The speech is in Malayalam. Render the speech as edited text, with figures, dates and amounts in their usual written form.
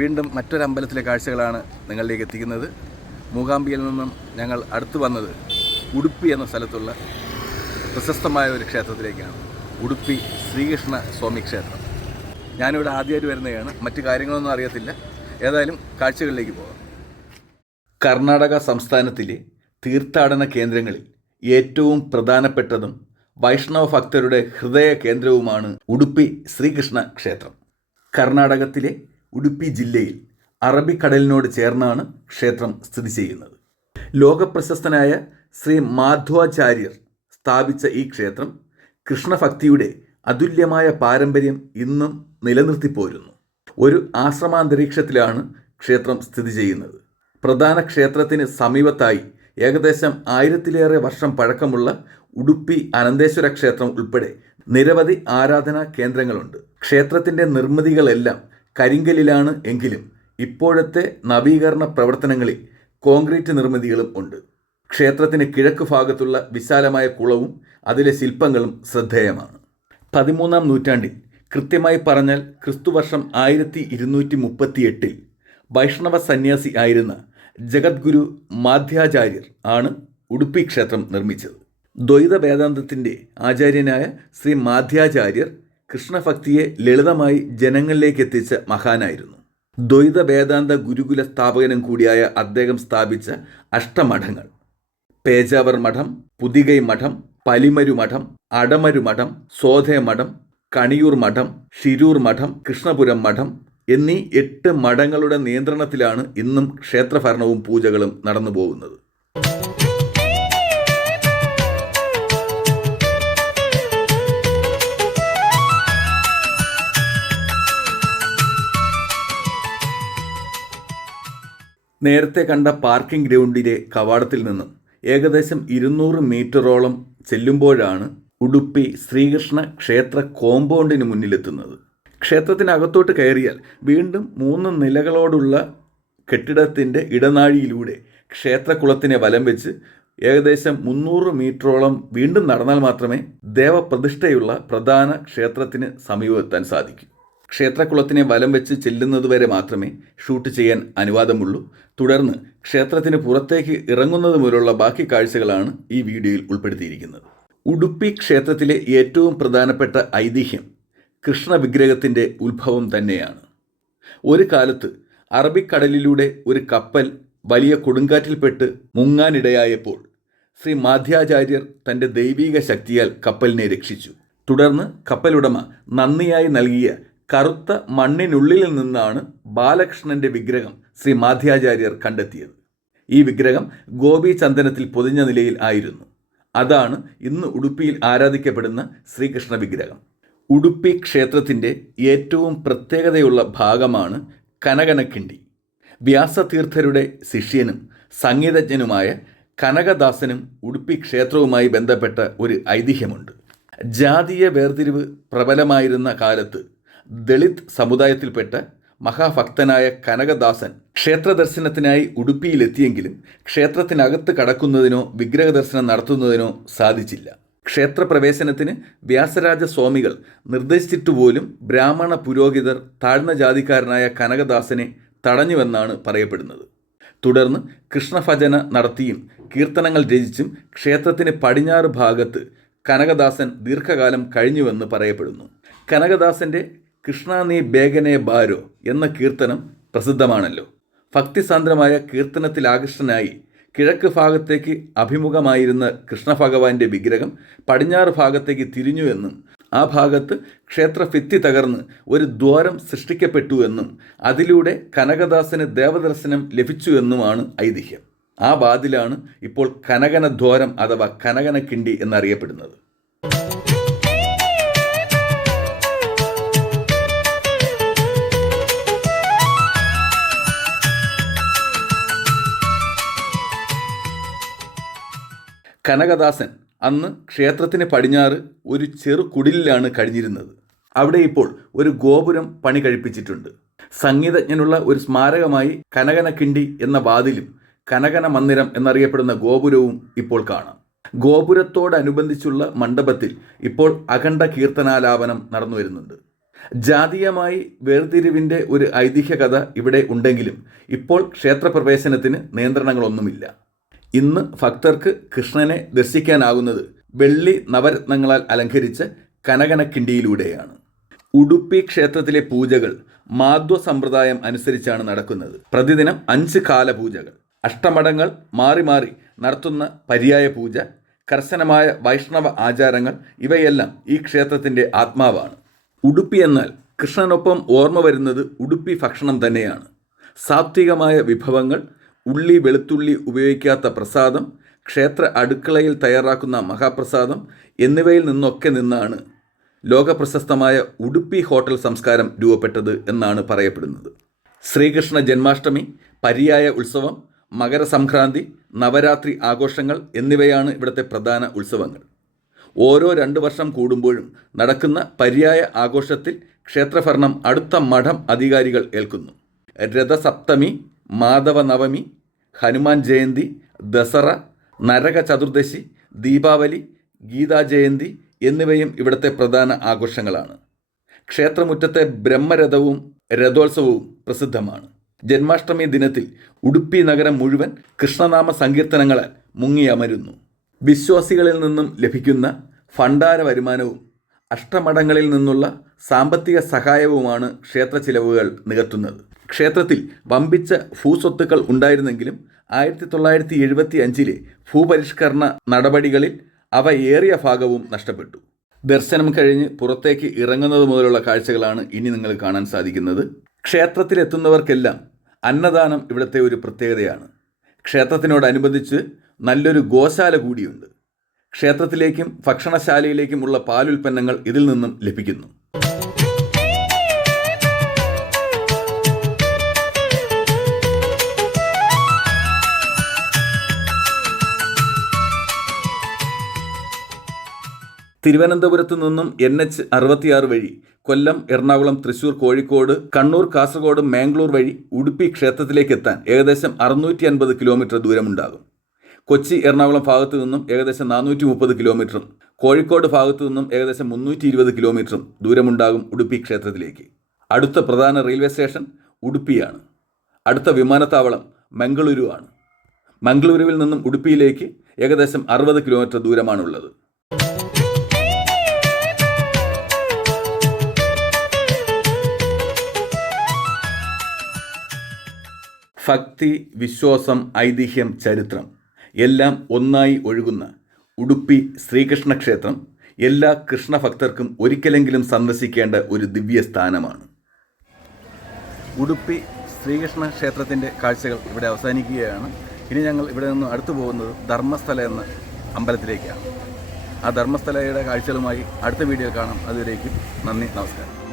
വീണ്ടും മറ്റൊരു അമ്പലത്തിലെ കാഴ്ചകളാണ് നിങ്ങളിലേക്ക് എത്തിക്കുന്നത്. മൂകാംബികയിൽ നിന്നും ഞങ്ങൾ അടുത്ത് വന്നത് ഉടുപ്പി എന്ന സ്ഥലത്തുള്ള പ്രശസ്തമായ ഒരു ക്ഷേത്രത്തിലേക്കാണ്. ഉടുപ്പി ശ്രീകൃഷ്ണ സ്വാമി ക്ഷേത്രം. ഞാനിവിടെ ആദ്യമായിട്ട് വരുന്നതാണ്, മറ്റു കാര്യങ്ങളൊന്നും അറിയത്തില്ല. ഏതായാലും കാഴ്ചകളിലേക്ക് പോകാം. കർണാടക സംസ്ഥാനത്തിലെ തീർത്ഥാടന കേന്ദ്രങ്ങളിൽ ഏറ്റവും പ്രധാനപ്പെട്ടതും വൈഷ്ണവ ഭക്തരുടെ ഹൃദയ കേന്ദ്രവുമാണ് ഉടുപ്പി ശ്രീകൃഷ്ണ ക്ഷേത്രം. കർണാടകത്തിലെ ഉടുപ്പി ജില്ലയിൽ അറബിക്കടലിനോട് ചേർന്നാണ് ക്ഷേത്രം സ്ഥിതി ചെയ്യുന്നത്. ലോകപ്രശസ്തനായ ശ്രീ മാധ്വാചാര്യർ സ്ഥാപിച്ച ഈ ക്ഷേത്രം കൃഷ്ണഭക്തിയുടെ അതുല്യമായ പാരമ്പര്യം ഇന്നും നിലനിർത്തിപ്പോരുന്നു. ഒരു ആശ്രമാന്തരീക്ഷത്തിലാണ് ക്ഷേത്രം സ്ഥിതി ചെയ്യുന്നത്. പ്രധാന ക്ഷേത്രത്തിന് സമീപത്തായി ഏകദേശം 1000-ലേറെ വർഷം പഴക്കമുള്ള ഉടുപ്പി അനന്തേശ്വര ക്ഷേത്രം ഉൾപ്പെടെ നിരവധി ആരാധനാ കേന്ദ്രങ്ങളുണ്ട്. ക്ഷേത്രത്തിൻ്റെ നിർമ്മിതികളെല്ലാം കരിങ്കല്ലിലാണ് എങ്കിലും ഇപ്പോഴത്തെ നവീകരണ പ്രവർത്തനങ്ങളിൽ കോൺക്രീറ്റ് നിർമ്മിതികളും ഉണ്ട്. ക്ഷേത്രത്തിന് കിഴക്ക് ഭാഗത്തുള്ള വിശാലമായ കുളവും അതിലെ ശില്പങ്ങളും ശ്രദ്ധേയമാണ്. 13-ാം നൂറ്റാണ്ടിൽ, കൃത്യമായി പറഞ്ഞാൽ ക്രിസ്തുവർഷം 1238 വൈഷ്ണവ സന്യാസി ആയിരുന്ന ജഗദ്ഗുരു മാധ്വാചാര്യർ ആണ് ഉടുപ്പി ക്ഷേത്രം നിർമ്മിച്ചത്. ദ്വൈത വേദാന്തത്തിൻ്റെ ആചാര്യനായ ശ്രീ മാധ്വാചാര്യർ കൃഷ്ണഭക്തിയെ ലളിതമായി ജനങ്ങളിലേക്ക് എത്തിച്ച മഹാനായിരുന്നു. ദ്വൈത വേദാന്ത ഗുരുകുല സ്ഥാപകനും കൂടിയായ അദ്ദേഹം സ്ഥാപിച്ച അഷ്ടമഠങ്ങൾ പേജാവർ മഠം, പുതികൈ മഠം, പലിമരു മഠം, അടമരു മഠം, സോധേ മഠം, കണിയൂർ മഠം, ഷിരൂർ മഠം, കൃഷ്ണപുരം മഠം എന്നീ 8 മഠങ്ങളുടെ നിയന്ത്രണത്തിലാണ് ഇന്നും ക്ഷേത്രഭരണവും പൂജകളും നടന്നു പോകുന്നത്. നേരത്തെ കണ്ട പാർക്കിംഗ് ഗ്രൗണ്ടിലെ കവാടത്തിൽ നിന്നും ഏകദേശം 200 മീറ്ററോളം ചെല്ലുമ്പോഴാണ് ഉടുപ്പി ശ്രീകൃഷ്ണ ക്ഷേത്ര കോമ്പൗണ്ടിന് മുന്നിലെത്തുന്നത്. ക്ഷേത്രത്തിനകത്തോട്ട് കയറിയാൽ വീണ്ടും 3 നിലകളോടുള്ള കെട്ടിടത്തിൻ്റെ ഇടനാഴിയിലൂടെ ക്ഷേത്രക്കുളത്തിനെ വലം വെച്ച് ഏകദേശം 300 മീറ്ററോളം വീണ്ടും നടന്നാൽ മാത്രമേ ദേവപ്രതിഷ്ഠയുള്ള പ്രധാന ക്ഷേത്രത്തിന് സമീപമെത്താൻ സാധിക്കൂ. ക്ഷേത്രക്കുളത്തിനെ വലം വെച്ച് ചെല്ലുന്നതുവരെ മാത്രമേ ഷൂട്ട് ചെയ്യാൻ അനുവാദമുള്ളൂ. തുടർന്ന് ക്ഷേത്രത്തിന് പുറത്തേക്ക് ഇറങ്ങുന്നത് മുതലുള്ള ബാക്കി കാഴ്ചകളാണ് ഈ വീഡിയോയിൽ ഉൾപ്പെടുത്തിയിരിക്കുന്നത്. ഉടുപ്പി ക്ഷേത്രത്തിലെ ഏറ്റവും പ്രധാനപ്പെട്ട ഐതിഹ്യം കൃഷ്ണ വിഗ്രഹത്തിൻ്റെ ഉത്ഭവം തന്നെയാണ്. ഒരു കാലത്ത് അറബിക്കടലിലൂടെ ഒരു കപ്പൽ വലിയ കൊടുങ്കാറ്റിൽപ്പെട്ട് മുങ്ങാനിടയായപ്പോൾ ശ്രീ മാധ്വാചാര്യർ തൻ്റെ ദൈവീക ശക്തിയാൽ കപ്പലിനെ രക്ഷിച്ചു. തുടർന്ന് കപ്പലുടമ നന്ദിയായി നൽകിയ കറുത്ത മണ്ണിനുള്ളിൽ നിന്നാണ് ബാലകൃഷ്ണൻ്റെ വിഗ്രഹം ശ്രീ മാധ്വാചാര്യർ കണ്ടെത്തിയത്. ഈ വിഗ്രഹം ഗോപി ചന്ദനത്തിൽ പൊതിഞ്ഞ നിലയിൽ ആയിരുന്നു. അതാണ് ഇന്ന് ഉടുപ്പിയിൽ ആരാധിക്കപ്പെടുന്ന ശ്രീകൃഷ്ണ വിഗ്രഹം. ഉടുപ്പി ക്ഷേത്രത്തിൻ്റെ ഏറ്റവും പ്രത്യേകതയുള്ള ഭാഗമാണ് കനകനക്കിണ്ടി. വ്യാസതീർത്ഥരുടെ ശിഷ്യനും സംഗീതജ്ഞനുമായ കനകദാസനും ഉടുപ്പി ക്ഷേത്രവുമായി ബന്ധപ്പെട്ട ഒരു ഐതിഹ്യമുണ്ട്. ജാതീയ വേർതിരിവ് പ്രബലമായിരുന്ന കാലത്ത് ദളിത് സമുദായത്തിൽപ്പെട്ട മഹാഭക്തനായ കനകദാസൻ ക്ഷേത്ര ദർശനത്തിനായി ഉടുപ്പിയിലെത്തിയെങ്കിലും ക്ഷേത്രത്തിനകത്ത് കടക്കുന്നതിനോ വിഗ്രഹ ദർശനം നടത്തുന്നതിനോ സാധിച്ചില്ല. ക്ഷേത്രപ്രവേശനത്തിന് വ്യാസരാജ സ്വാമികൾ നിർദ്ദേശിച്ചിട്ടുപോലും ബ്രാഹ്മണ പുരോഹിതർ താഴ്ന്ന ജാതിക്കാരനായ കനകദാസനെ തടഞ്ഞുവെന്നാണ് പറയപ്പെടുന്നത്. തുടർന്ന് കൃഷ്ണഭജന നടത്തിയും കീർത്തനങ്ങൾ രചിച്ചും ക്ഷേത്രത്തിന് പടിഞ്ഞാറ് ഭാഗത്ത് കനകദാസൻ ദീർഘകാലം കഴിഞ്ഞുവെന്ന് പറയപ്പെടുന്നു. കനകദാസൻ്റെ കൃഷ്ണ നീ ബേഗനെ ബാരോ എന്ന കീർത്തനം പ്രസിദ്ധമാണല്ലോ. ഭക്തിസാന്ദ്രമായ കീർത്തനത്തിൽ ആകൃഷ്ടനായി കിഴക്ക് ഭാഗത്തേക്ക് അഭിമുഖമായിരുന്ന കൃഷ്ണഭഗവാന്റെ വിഗ്രഹം പടിഞ്ഞാറ് ഭാഗത്തേക്ക് തിരിഞ്ഞുവെന്നും ആ ഭാഗത്ത് ക്ഷേത്രഭിത്തി തകർന്ന് ഒരു ദ്വാരം സൃഷ്ടിക്കപ്പെട്ടുവെന്നും അതിലൂടെ കനകദാസന് ദേവദർശനം ലഭിച്ചുവെന്നുമാണ് ഐതിഹ്യം. ആ വാതിലാണ് ഇപ്പോൾ കനകനദ്വാരം അഥവാ കനകനക്കിണ്ടി എന്നറിയപ്പെടുന്നത്. കനകദാസൻ അന്ന് ക്ഷേത്രത്തിന് പടിഞ്ഞാറ് ഒരു ചെറു കുടിലിലാണ് കഴിഞ്ഞിരുന്നത്. അവിടെ ഇപ്പോൾ ഒരു ഗോപുരം പണി കഴിപ്പിച്ചിട്ടുണ്ട്. സംഗീതജ്ഞനുള്ള ഒരു സ്മാരകമായി കനകനക്കിണ്ടി എന്ന വാതിലും കനകന മന്ദിരം എന്നറിയപ്പെടുന്ന ഗോപുരവും ഇപ്പോൾ കാണാം. ഗോപുരത്തോടനുബന്ധിച്ചുള്ള മണ്ഡപത്തിൽ ഇപ്പോൾ അഖണ്ഡ കീർത്തനാലാപനം നടന്നു വരുന്നുണ്ട്. ജാതീയമായി വേർതിരിവിൻ്റെ ഒരു ഐതിഹ്യ കഥ ഇവിടെ ഉണ്ടെങ്കിലും ഇപ്പോൾ ക്ഷേത്രപ്രവേശനത്തിന് നിയന്ത്രണങ്ങളൊന്നുമില്ല. ഇന്ന് ഭക്തർക്ക് കൃഷ്ണനെ ദർശിക്കാനാകുന്നത് വെള്ളി നവരത്നങ്ങളാൽ അലങ്കരിച്ച കനകനക്കിണ്ടിയിലൂടെയാണ്. ഉഡുപ്പി ക്ഷേത്രത്തിലെ പൂജകൾ മാധ്വ സമ്പ്രദായം അനുസരിച്ചാണ് നടക്കുന്നത്. പ്രതിദിനം 5 കാലപൂജകൾ, അഷ്ടമഠങ്ങൾ മാറി മാറി നടത്തുന്ന പര്യായ പൂജ, കർശനമായ വൈഷ്ണവ ആചാരങ്ങൾ ഇവയെല്ലാം ഈ ക്ഷേത്രത്തിൻ്റെ ആത്മാവാണ്. ഉഡുപ്പി എന്നാൽ കൃഷ്ണനൊപ്പം ഓർമ്മ വരുന്നത് ഉഡുപ്പി ഭക്ഷണം തന്നെയാണ്. സാത്വികമായ വിഭവങ്ങൾ, ഉള്ളി വെളുത്തുള്ളി ഉപയോഗിക്കാത്ത പ്രസാദം, ക്ഷേത്ര അടുക്കളയിൽ തയ്യാറാക്കുന്ന മഹാപ്രസാദം എന്നിവയിൽ നിന്നാണ് ലോകപ്രശസ്തമായ ഉഡുപ്പി ഹോട്ടൽ സംസ്കാരം രൂപപ്പെട്ടത് എന്നാണ് പറയപ്പെടുന്നത്. ശ്രീകൃഷ്ണ ജന്മാഷ്ടമി, പര്യായ ഉത്സവം, മകരസംക്രാന്തി, നവരാത്രി ആഘോഷങ്ങൾ എന്നിവയാണ് ഇവിടുത്തെ പ്രധാന ഉത്സവങ്ങൾ. ഓരോ 2 വർഷം കൂടുമ്പോഴും നടക്കുന്ന പര്യായ ആഘോഷത്തിൽ ക്ഷേത്രഭരണം അടുത്ത മഠം അധികാരികൾ ഏൽക്കുന്നു. രഥസപ്തമി, മാധവ നവമി, ഹനുമാൻ ജയന്തി, ദസറ, നരക ചതുർദശി, ദീപാവലി, ഗീതാ ജയന്തി എന്നിവയും ഇവിടുത്തെ പ്രധാന ആഘോഷങ്ങളാണ്. ക്ഷേത്രമുറ്റത്തെ ബ്രഹ്മരഥവും രഥോത്സവവും പ്രസിദ്ധമാണ്. ജന്മാഷ്ടമി ദിനത്തിൽ ഉഡുപ്പി നഗരം മുഴുവൻ കൃഷ്ണനാമ സങ്കീർത്തനങ്ങളാൽ മുങ്ങിയമരുന്നു. വിശ്വാസികളിൽ നിന്നും ലഭിക്കുന്ന ഭണ്ഡാര വരുമാനവും അഷ്ടമഠങ്ങളിൽ നിന്നുള്ള സാമ്പത്തിക സഹായവുമാണ് ക്ഷേത്ര ചിലവുകൾ നികത്തുന്നത്. ക്ഷേത്രത്തിൽ വമ്പിച്ച ഭൂസ്വത്തുക്കൾ ഉണ്ടായിരുന്നെങ്കിലും 1975 ഭൂപരിഷ്കരണ നടപടികളിൽ അവ ഏറിയ ഭാഗവും നഷ്ടപ്പെട്ടു. ദർശനം കഴിഞ്ഞ് പുറത്തേക്ക് ഇറങ്ങുന്നത് മുതലുള്ള കാഴ്ചകളാണ് ഇനി നിങ്ങൾ കാണാൻ സാധിക്കുന്നത്. ക്ഷേത്രത്തിലെത്തുന്നവർക്കെല്ലാം അന്നദാനം ഇവിടുത്തെ ഒരു പ്രത്യേകതയാണ്. ക്ഷേത്രത്തിനോടനുബന്ധിച്ച് നല്ലൊരു ഗോശാല കൂടിയുണ്ട്. ക്ഷേത്രത്തിലേക്കും ഭക്ഷണശാലയിലേക്കുമുള്ള പാലുൽപ്പന്നങ്ങൾ ഇതിൽ നിന്നും ലഭിക്കുന്നു. തിരുവനന്തപുരത്ത് നിന്നും NH 66 വഴി കൊല്ലം, എറണാകുളം, തൃശ്ശൂർ, കോഴിക്കോട്, കണ്ണൂർ, കാസർഗോഡ്, മാംഗ്ലൂർ വഴി ഉഡുപ്പി ക്ഷേത്രത്തിലേക്ക് എത്താൻ ഏകദേശം 650 കിലോമീറ്റർ ദൂരമുണ്ടാകും. കൊച്ചി, എറണാകുളം ഭാഗത്തു നിന്നും ഏകദേശം 430 കിലോമീറ്ററും കോഴിക്കോട് ഭാഗത്തു നിന്നും ഏകദേശം 320 കിലോമീറ്ററും ദൂരമുണ്ടാകും ഉഡുപ്പി ക്ഷേത്രത്തിലേക്ക്. അടുത്ത പ്രധാന റെയിൽവേ സ്റ്റേഷൻ ഉഡുപ്പിയാണ്. അടുത്ത വിമാനത്താവളം മംഗളൂരു ആണ്. മംഗളൂരുവിൽ നിന്നും ഉഡുപ്പിയിലേക്ക് ഏകദേശം 60 കിലോമീറ്റർ ദൂരമാണുള്ളത്. ഭക്തി, വിശ്വാസം, ഐതിഹ്യം, ചരിത്രം എല്ലാം ഒന്നായി ഒഴുകുന്ന ഉഡുപ്പി ശ്രീകൃഷ്ണ ക്ഷേത്രം എല്ലാ കൃഷ്ണഭക്തർക്കും ഒരിക്കലെങ്കിലും സന്ദർശിക്കേണ്ട ഒരു ദിവ്യ സ്ഥാനമാണ്. ഉഡുപ്പി ശ്രീകൃഷ്ണ ക്ഷേത്രത്തിൻ്റെ കാഴ്ചകൾ ഇവിടെ അവസാനിക്കുകയാണ്. ഇനി ഞങ്ങൾ ഇവിടെ നിന്ന് അടുത്തു പോകുന്നത് ധർമ്മസ്ഥല എന്ന അമ്പലത്തിലേക്കാണ്. ആ ധർമ്മസ്ഥലയുടെ കാഴ്ചകളുമായി അടുത്ത വീഡിയോയിൽ കാണാം. അതുവരേക്കും നന്ദി, നമസ്കാരം.